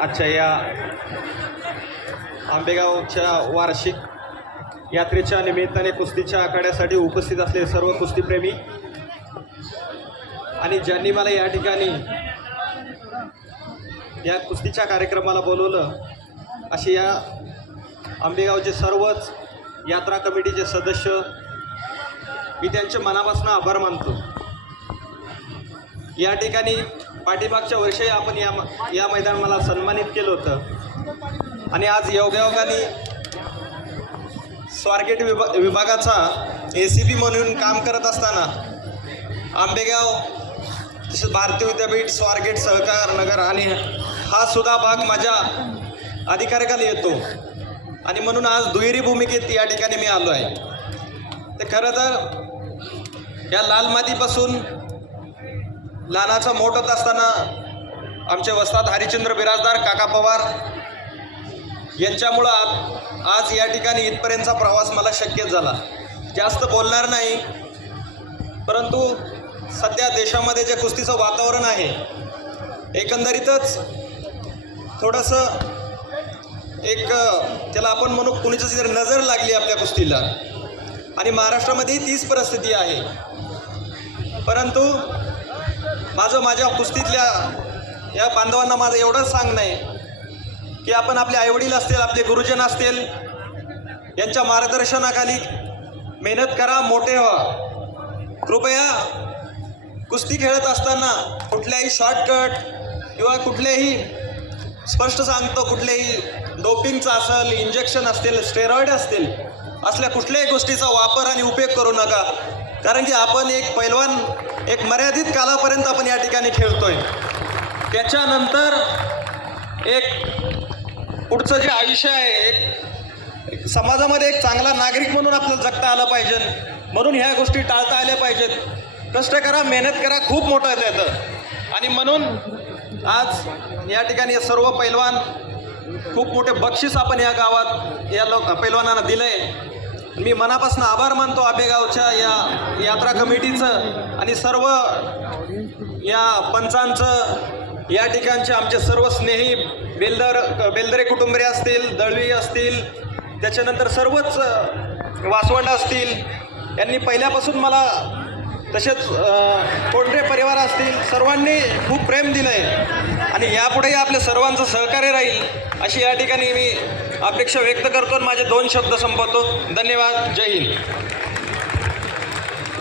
आजच्या या आंबेगावच्या वार्षिक यात्रेच्या निमित्ताने कुस्तीच्या आखाड्यासाठी उपस्थित असलेले सर्व कुस्तीप्रेमी आणि ज्यांनी मला या ठिकाणी या कुस्तीच्या कार्यक्रमाला बोलवलं असे या आंबेगावचे सर्वच यात्रा कमिटीचे सदस्य, मी त्यांचे मनापासून आभार मानतो। या ठिकाणी पाठीमागच्या वर्षी आपण या मैदानाला सन्मानित केलं होतं आणि आज योगायोगाने स्वारगेट विभागाचा ACP म्हणून काम करत असताना आंबेगाव तसेच भारतीय विद्यापीठ, स्वारगेट, सहकार नगर आणि हा सुद्धा भाग माझ्या अधिकाराखाली येतो आणि म्हणून आज दुहेरी भूमिकेत या ठिकाणी मी आलो आहे। ते खरं तर या लाल मातीपासून लहानाचा मोठ होत असताना आमचे वस्ताद हरिश्चंद्र बिराजदार काका पवार यांच्यामुळं आज या ठिकाणी इथपर्यंतचा प्रवास मला शक्य झाला। जास्त बोलणार नाही, परंतु सध्या देशामध्ये जे कुस्तीचं वातावरण आहे एकंदरीतच थोडंसं त्याला आपण म्हणू कुणीच जर नजर लागली आपल्या कुस्तीला आणि महाराष्ट्रामध्ये तीच परिस्थिती आहे। परंतु माझ्या कुस्तीतल्या या बांधवांना माझं एवढंच सांगणं आहे की आपण आपले आईवडील असतील, आपले गुरुजन असतील, यांच्या मार्गदर्शनाखाली मेहनत करा, मोठे व्हा। कृपया कुस्ती खेळत असताना कुठल्याही शॉर्टकट किंवा कुठलेही स्पष्ट सांगतो कुठलेही डोपिंगचं असेल, इंजेक्शन असतील, स्टेरॉइड असतील, असल्या कुठल्याही गोष्टीचा वापर आणि उपयोग करू नका। कारण की आपण एक पैलवान एक मर्यादित कालापर्यंत आपण या ठिकाणी खेळतोय, त्याच्यानंतर एक पुढचं जे आयुष्य आहे एक समाजामध्ये एक चांगला नागरिक म्हणून आपल्याला जगता आलं पाहिजे। म्हणून ह्या गोष्टी टाळता आल्या पाहिजेत। कष्ट करा, मेहनत करा, खूप मोठं येतं आणि म्हणून आज या ठिकाणी सर्व पैलवान खूप मोठे बक्षीस आपण या गावात या पैलवानांना दिलं आहे। मी मनापासून आभार मानतो आंबेगावच्या या यात्रा कमिटीचं आणि सर्व या पंचांचं। या ठिकाणचे आमचे सर्व स्नेही बेलदरे कुटुंबीय असतील, दळवी असतील, त्याच्यानंतर सर्वच वासवंड असतील, यांनी पहिल्यापासून मला, तसेच कोंढरे परिवार असतील, सर्वांनी खूप प्रेम दिलं आहे आणि यापुढेही आपल्या सर्वांचं सहकार्य राहील अशी या ठिकाणी मी अपेक्षा व्यक्त करतो आणि माझे 2 शब्द संपवतो। धन्यवाद। जय हिंद।